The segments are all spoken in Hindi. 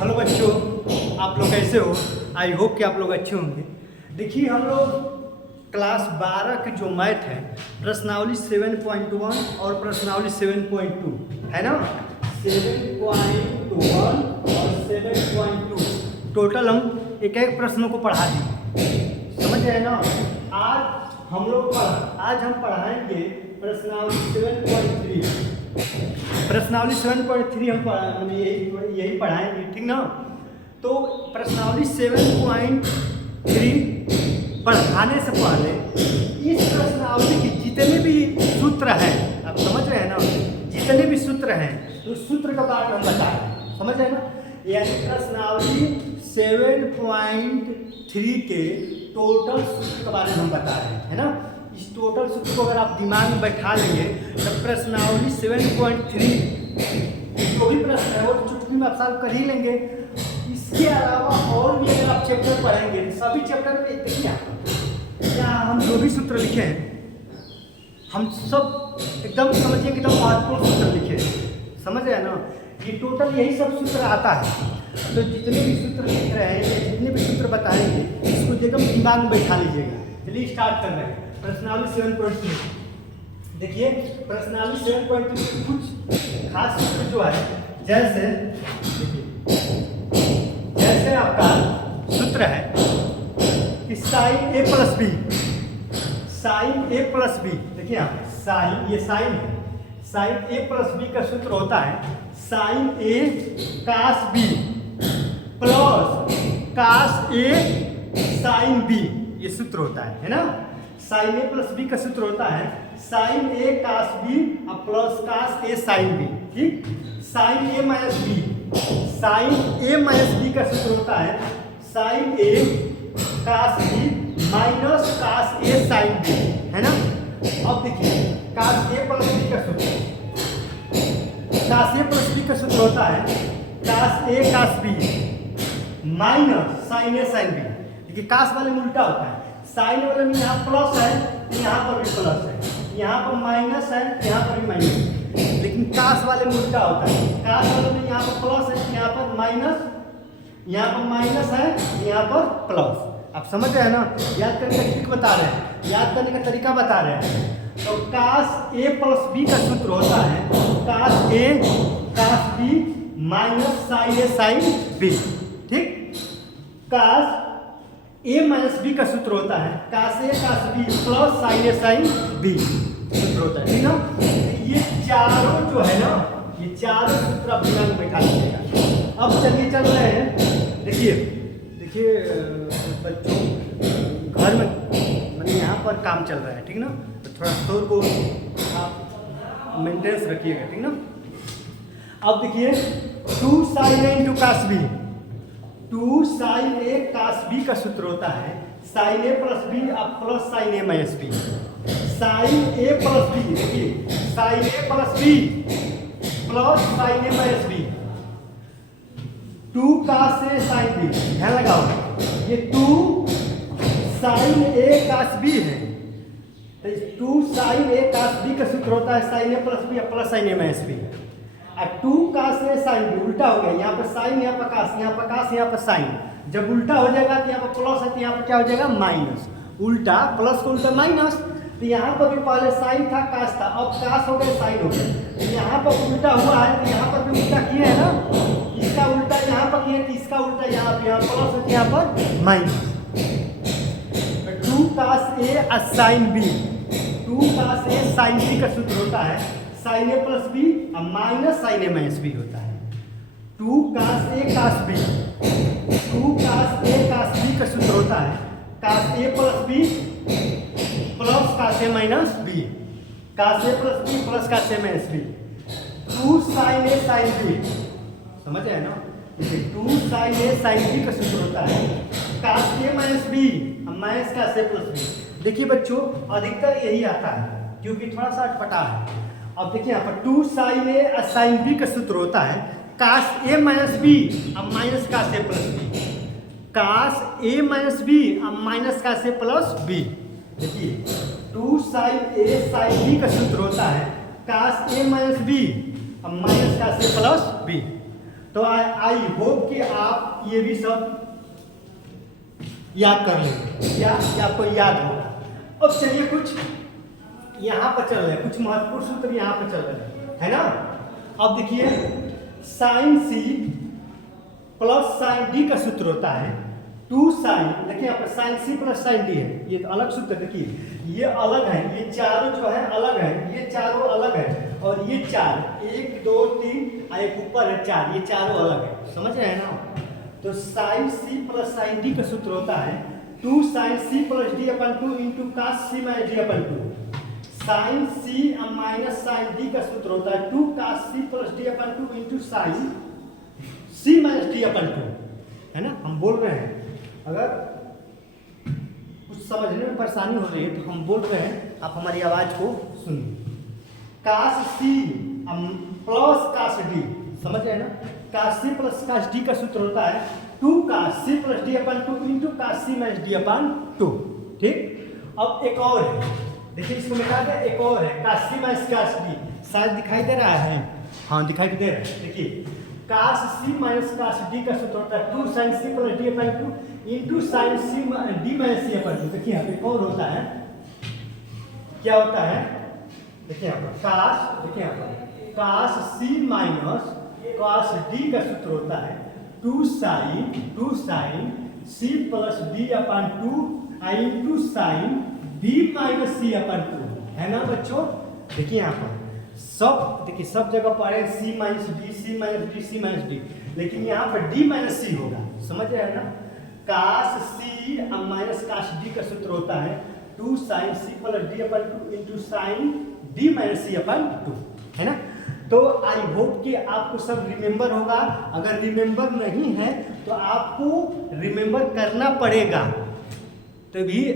हेलो बच्चों, आप लोग कैसे हो? आई होप कि आप लोग अच्छे होंगे। देखिए, हम लोग क्लास 12 की जो मैथ है, प्रश्नावली 7.1 और प्रश्नावली 7.2 है ना। 7.1 और 7.2 टोटल हम एक एक प्रश्नों को पढ़ा दिए, समझ रहे हैं ना। आज हम पढ़ाएंगे प्रश्नावली 7.3। प्रश्नावली 7.3 हम यही पढ़ाएंगे, ठीक ना। तो प्रश्नावली 7.3 पढ़ाने से पहले इस प्रश्नावली के जितने भी सूत्र हैं, आप समझ रहे हैं ना, जितने भी सूत्र हैं तो सूत्र का बारे में हम बता रहे हैं, समझ रहे हैं ना। यानी प्रश्नावली 7.3 के टोटल सूत्र के बारे में हम बता रहे हैं, है ना। इस टोटल सूत्र को अगर आप दिमाग में बैठा लेंगे तो प्रश्नावली 7.3 जो भी प्रश्न है वो चुटकी में आप सॉल्व कर ही लेंगे। इसके अलावा और भी अगर आप चैप्टर पढ़ेंगे तो सभी चैप्टर में देखिए यहाँ हम जो भी सूत्र लिखे हैं, हम सब एकदम समझिए कि एकदम महत्वपूर्ण सूत्र लिखे हैं, समझ रहे हैं ना। ये टोटल यही सब सूत्र आता है। तो जितने भी सूत्र लिख रहे हैं, जितने भी सूत्र बताएंगे, इसको एकदम दिमाग में बैठा लीजिएगा। चलिए स्टार्ट कर रहे हैं प्रश्नावली 7.3। देखिए, प्रश्नावली 7.3 में कुछ खास सूत्र जो है, जैसे आपका सूत्र है कि साइन ए प्लस बी, देखिए यहाँ साइन, ये साइन है, साइन ए प्लस बी का सूत्र होता है साइन ए कास बी प्लस कास ए साइन बी, ये सूत्र होता है ना। साइन ए प्लस बी का सूत्र होता है साइन ए कास बी प्लस कास ए साइन बी, ठीक। साइन ए माइनस बी, साइन ए माइनस बी का सूत्र होता है साइन ए कास बी माइनस कास ए साइन बी, है ना। अब देखिए कास ए प्लस बी का सूत्र, कास ए प्लस बी का सूत्र होता है कास ए कास बी माइनस साइन ए साइन बी। देखिए कास वाले में उल्टा होता है, साइन वाले में यहाँ प्लस है, यहाँ पर भी प्लस है, यहाँ पर माइनस है, यहाँ पर भी माइनस है। लेकिन कास वाले में उल्टा होता है, कास वाले में यहाँ पर प्लस है, यहाँ पर माइनस, यहाँ पर माइनस है, यहाँ पर प्लस। आप समझ रहे हैं ना, याद करने का ट्रिक बता रहे हैं, याद करने का तरीका बता रहे हैं। तो कास ए प्लस बी का सूत्र होता है कास ए कास बी माइनस साइन ए साइन बी, ठीक। कास ए माइनस बी का सूत्र होता है कास ए कास बी प्लस साइन ए साइन बी सूत्र होता है, ठीक ना। ये चारों जो है ना, ये चारों सूत्र आप दिमाग में बैठा लीजिएगा। अब चलिए चल रहे हैं। देखिए बच्चों, घर में मतलब यहाँ पर काम चल रहा है, ठीक ना, तो थोड़ा शोर को आप मेंटेनेंस रखिएगा, ठीक ना। अब देखिए 2 साइन ए इंटू कास बी, 2 साइन ए कास बी का सूत्र होता है साइन ए प्लस बी प्लस साइन ए माइनस बी। साइन ए प्लस बी, देखिए साइन ए प्लस बी प्लस साइन ए माइनस बी, 2 कास ए साइन बी, ध्यान लगाओ, ये 2 साइन ए कास बी है, तो 2 साइन ए कास बी का सूत्र होता है साइन ए प्लस बी प्लस साइन ए माइनस बी। 2 कास ए साइन बी उल्टा हो गया, यहाँ पर साइन, यहाँ पर कास, यहाँ पर कास, यहाँ पर साइन। जब उल्टा हो जाएगा तो यहाँ पर प्लस है, तो यहाँ पर क्या हो जाएगा माइनस। उल्टा प्लस को उल्टा माइनस, तो यहाँ पर भी पहले साइन था कास था, अब कास हो गया साइन हो गया। तो यहाँ पर उल्टा हुआ है तो यहाँ पर भी उल्टा किए है ना, इसका उल्टा यहाँ पर किए तो इसका उल्टा यहाँ पर, यहाँ प्लस है तो यहाँ पर माइनस। 2 कास ए साइन बी, 2 कास ए साइन बी का सूत्र होता है साइन ए प्लस बी माइनस साइन ए माइनस बी होता है। 2 कास ए कास बी, 2 कास ए कास बी का सूत्र होता है कास ए प्लस बी प्लस कास ए माइनस बी, कास ए प्लस बी प्लस कास ए माइनस बी। 2 साइन ए साइन बी, समझ रहे हैं ना। 2 साइन ए साइन बी का सूत्र होता है कास ए माइनस बी माइनस कास ए प्लस बी। देखिए बच्चों, अधिकतर यही आता है क्योंकि थोड़ा सा अटपटा है। अब देखिए यहाँ पर 2 साइन ए साइन बी का सूत्र होता है कास ए माइनस बी माइनस कास ए प्लस बी, कास ए माइनस बी माइनस कास ए प्लस बी। देखिए 2 साइन ए साइन बी का सूत्र होता है कास ए माइनस बी माइनस कास ए प्लस बी। तो आई होप कि आप ये भी सब याद कर लेंगे या आपको याद होगा। अब चलिए कुछ यहाँ पर चल रहे हैं, कुछ महत्वपूर्ण सूत्र यहाँ पर चल रहे हैं, है ना। अब देखिए sine C plus sine D का सूत्र होता है 2 साइन, देखिए यहाँ पर sine C plus sine D है, ये तो अलग सूत्र, देखिए ये अलग है, ये चारों जो है अलग है, ये चारों अलग है, और ये 4 1 2 3 एक ऊपर है 4, ये चारों अलग है, समझ रहे हैं ना। तो sine C plus sine D का सूत्र होता है 2 sine C plus D upon 2 into cos C minus D upon 2। Sine C minus sine D का सूत्र होता है 2 cos C plus D upon 2 into sine C minus D upon 2, है ना। हम बोल रहे हैं अगर कुछ समझने में परेशानी हो रही है तो हम बोल रहे हैं, आप हमारी आवाज को सुनिए। कास सी प्लस कास डी, समझ रहे हैं ना। कास सी प्लस कास डी का सूत्र होता है 2 cos C plus D upon 2 into cos C minus D upon 2, ठीक। अब एक और है, देखिए इसको मिटा दे, एक और है कास सी माइनस कास डी, शायद दिखाई दे रहा है, हाँ दिखाई दे रहा है। देखिए कास सी माइनस कास डी का सूत्र होता है 2 sine C plus D upon 2 into sine C D minus C upon 2। देखिए यहाँ पे और होता है, क्या होता है, देखिए यहाँ पर कास, देखिए यहाँ पर कास सी माइनस कास डी का सूत्र होता है 2 sine C plus D upon 2 into sign D minus C upon 2, है ना बच्चों। देखिए यहाँ पर सब, देखिए सब जगह पर है C minus D C minus D C minus D, लेकिन यहाँ पर डी माइनस सी होगा, समझ रहे हैं ना। कास सी माइनस कास डी का सूत्र होता है 2 sine C plus D upon 2 into sign D minus C upon 2, है ना। तो आई होप कि आपको सब रिमेंबर होगा। अगर रिमेंबर नहीं है तो आपको रिमेंबर करना पड़ेगा, तभी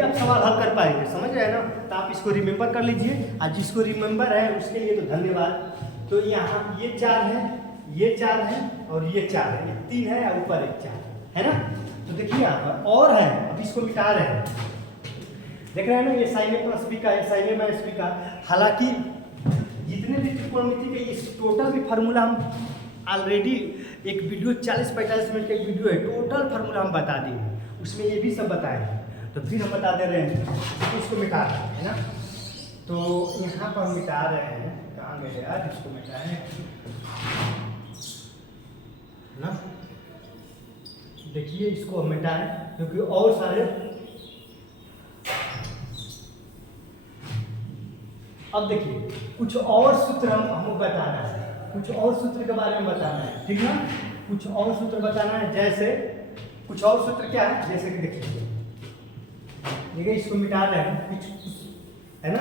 आप सवाल हल कर पाएंगे, समझ रहे हैं ना। तो आप इसको रिमेंबर कर लीजिए, और जिसको रिमेंबर है उसके लिए तो धन्यवाद। तो यहाँ ये 4 है, ये 4 है और ये 4 है, ये 3 है और ऊपर एक 4 है ना। तो देखिए यहाँ पर और है, अब इसको मिटा रहे हैं, देख रहे हैं ना, ये साइन ए प्लस बी का है, साइन ए माइनस बी का। हालांकि जितने भी त्रिकोणमिति के इस टोटल भी फार्मूला हम ऑलरेडी एक वीडियो 40-45 मिनट का एक वीडियो है, टोटल फार्मूला हम बता दिए, उसमें ये भी सब बताए हैं, तो फिर हम बता दे रहे हैं। तो इसको मिटा रहे हैं, है ना। तो यहाँ पर हम मिटा रहे हैं, कहाँ गए यार, इसको मिटाएं ना। देखिए इसको हम मिटाएं क्योंकि और सारे, अब देखिए कुछ और सूत्र हमको बताना है, कुछ और सूत्र के बारे में बताना है, ठीक ना। कुछ और सूत्र बताना है, जैसे कुछ और सूत्र क्या है, जैसे कि देखिए इसको मिटा रहे हैं कुछ, है ना।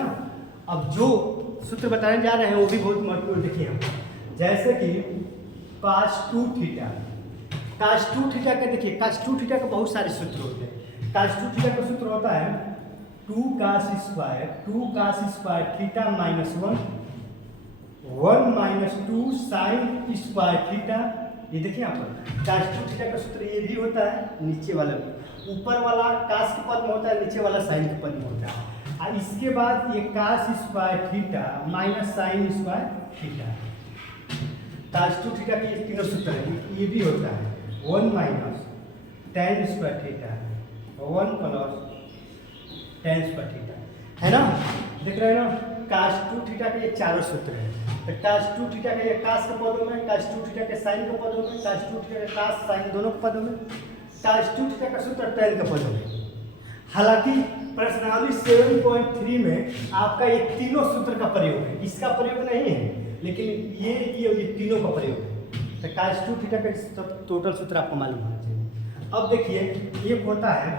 अब जो सूत्र बताने जा रहे हैं वो भी बहुत महत्वपूर्ण, देखिए हम जैसे कि कास 2 थीटा, कास 2 थीटा का, देखिए कास 2 थीटा का बहुत सारे सूत्र होते हैं। कास 2 थीटा का सूत्र होता है 2 cos square theta minus 1 minus 2 sine square theta. ये देखिए यहाँ पर कास 2 थीटा का सूत्र ये भी होता है, नीचे वाला भी, ऊपर वाला कास के पद में होता है, नीचे वाला साइन के पद में होता है। और इसके बाद ये cos square theta minus sine square theta, cos 2 theta के ये तीनों सूत्र है, ये भी होता है 1 minus tan square theta 1 plus tan square theta, है ना। देख रहे हैं ना, कास 2 थीटा के ये चारों सूत्र हैं। तो कास 2 थीटा के ये कास के पदों में, कास 2 थीटा के साइन के पदों में, कास 2 थीटा के कास साइन दोनों के पदों में, कास 2 थीटा का सूत्र tan के पदों में। हालांकि प्रश्नावली 7.3 में आपका ये तीनों सूत्र का प्रयोग है, इसका प्रयोग नहीं है, लेकिन ये तीनों का प्रयोग है। तो कास 2 थीटा का टोटल सूत्र आपको मालूम होना चाहिए। अब देखिए एक होता है,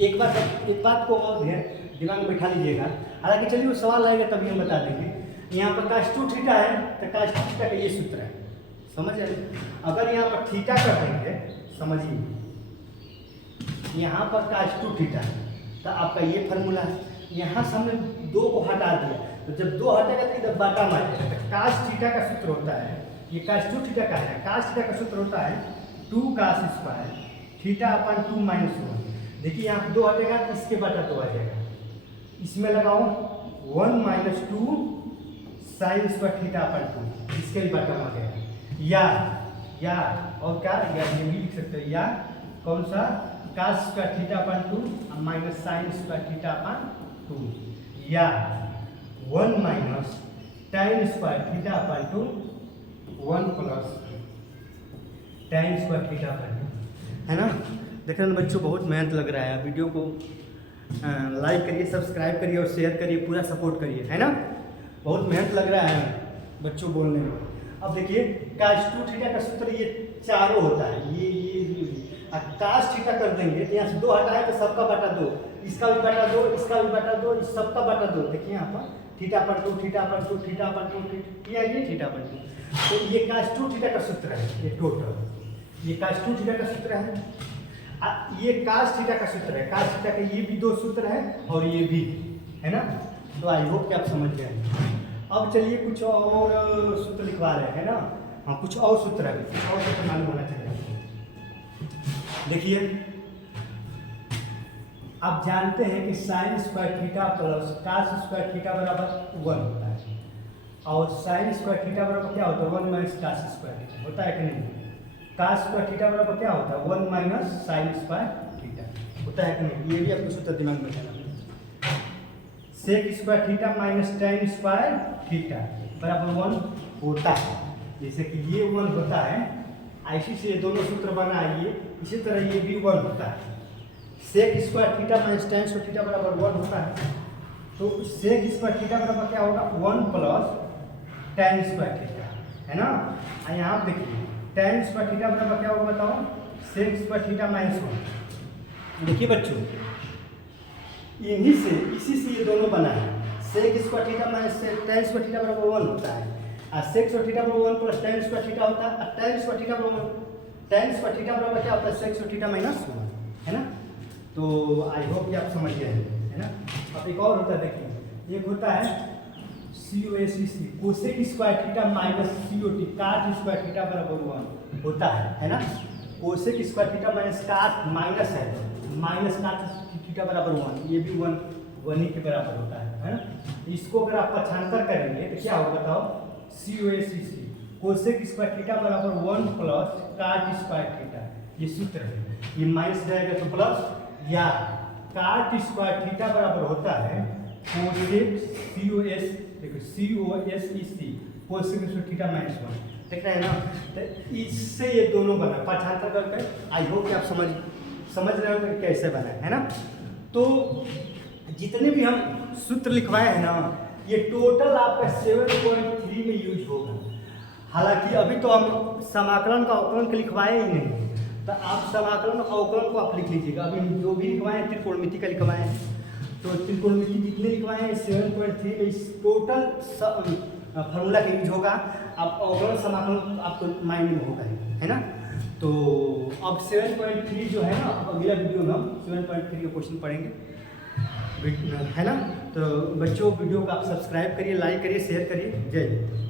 एक बात को और दिमाग में बैठा लीजिएगा, हालांकि चलिए वो सवाल आएगा तभी हम बता देंगे। यहाँ पर कास 2 थीटा है तो कास 2 थीटा का ये सूत्र है, समझ रहे। अगर यहाँ पर थीटा कर देंगे, समझिए यहाँ पर कास 2 थीटा है तो आपका ये फार्मूला है। यहाँ से हमने 2 को हटा दिया, तो जब 2 हटेगा तो इधर बाटा मारेगा। तो कास थीटा का सूत्र होता है, ये कास 2 थीटा का है, कास थीटा का सूत्र होता है 2 कास स्क्वायर थीटा अपन 2 माइनस 1। देखिए यहाँ पर 2 हटेगा तो इसके बाटा 2 आ जाएगा, इसमें लगाओ 1 माइनस 2 साइन स्क्वायर थीटा अपन 2, इसके भी बाटा आ जाएगा। या और क्या, या ये भी लिख सकते हो, या कौन सा, cos स्क्वायर थीटा अपन 2 माइनस साइन स्क्वायर थीटा अपन 2, या 1 माइनस tan स्क्वायर थीटा अपन 2 1 प्लस tan स्क्वायर थीटा अपन 2, है ना। देखने में बच्चों बहुत मेहनत लग रहा है, वीडियो को लाइक करिए, सब्सक्राइब करिए और शेयर करिए, पूरा सपोर्ट करिए, है ना। बहुत मेहनत लग रहा है बच्चों बोलने में। अब देखिए cos 2 थीटा का सूत्र ये चारों होता है, ये cos थीटा कर देंगे तो यहाँ से 2 हटाए तो सबका बटा 2, इसका भी बटा 2, इसका भी बटा 2, इस सबका बटा 2। देखिए यहाँ पर थीटा पर 2 थीटा पर 2 थीटा पर 2 ये थीटा पर 2, तो ये cos 2 थीटा का सूत्र है, ये टोटल ये cos 2 थीटा का सूत्र है, ये cos थीटा का सूत्र है, cos थीटा का ये भी 2 सूत्र है और ये भी, है ना। तो आई होप कि आप समझ गए। अब चलिए कुछ और सूत्र लिखवा रहे हैं ना, हाँ कुछ और सूत्र है, कुछ और सूत्र मालूम होना चाहिए। देखिए आप जानते हैं कि sign square theta plus cos square theta बराबर 1 होता है, और साइन स्क्वायर थीटा बराबर क्या होता है 1 माइनस cos स्क्वायर थीटा होता है कि नहीं। cos स्क्वायर थीटा बराबर क्या होता है 1 माइनस साइन स्क्वायर थीटा होता है कि नहीं। ये भी आपको सूत्र दिमाग में रखना। Sec square theta minus tan square theta बराबर 1 होता है, जैसे कि ये 1 होता है, ऐसे से दोनों सूत्र बनाइए, इसी तरह ये भी 1 होता है। Sec square theta minus tan square theta बराबर 1 होता है, तो सेक स्क्वायर थीटा बराबर क्या होगा 1 प्लस tan स्क्वायर थीटा, है ना। यहाँ देखिए tan स्क्वायर थीटा बराबर क्या होगा बताओ, सेक स्क्वायर थीटा माइनस 1। देखिए बच्चों इन्हीं से इसी से ये दोनों बना है, sec square theta minus tan square theta बराबर 1 होता है, और सेक स्क्वायर थीटा बराबर 1 प्लस tan स्क्वायर थीटा होता है, और tan स्क्वायर थीटा बराबर क्या होता है सेक स्क्वायर थीटा माइनस 1, है ना। तो आई होप कि आप समझ गए, है ना। अब एक और होता है, देखिए एक होता है COSEC cosec square theta minus COT काट स्क्वायर थीटा बराबर 1 होता है ना। कोसेक स्क्वायर थीटा माइनस काट माइनस है, माइनस काट थीटा बराबर 1, ये भी 1 ही के बराबर होता है ना। इसको अगर आप पक्षांतर करेंगे तो क्या होगा बताओ, COSEC कोसेक स्क्वायर थीटा बराबर 1 प्लस काट स्क्वायर थीटा, ये सूत्र है, ये माइनस जाएगा तो प्लस, या काट स्क्वायर थीटा बराबर होता है cosec COSEC cosec square theta minus 1, देख रहे हैं ना। तो इससे ये दोनों बना पक्षांतर करके, आई होप कि आप समझ रहे हो कि कैसे बना है ना। तो जितने भी हम सूत्र लिखवाए हैं ना, ये टोटल आपका 7.3 में यूज होगा। हालांकि अभी तो हम समाकलन का अवकलन के लिखवाए ही नहीं, तो आप समाकलन और अवकलन को आप लिख लीजिएगा। अभी हम जो भी लिखवाए हैं त्रिकोणमिति का लिखवाए हैं, तो त्रिकोणमिति जितने लिखवाए हैं 7.3 में इस टोटल फार्मूला का यूज होगा। आप अवकलन समाकलन आपको माइंड में होगा, है ना। तो अब 7.3 जो है ना, अब अगला वीडियो में हम 7.3 का क्वेश्चन पढ़ेंगे, है ना। तो बच्चों वीडियो को आप सब्सक्राइब करिए, लाइक करिए, शेयर करिए। जय हिंद।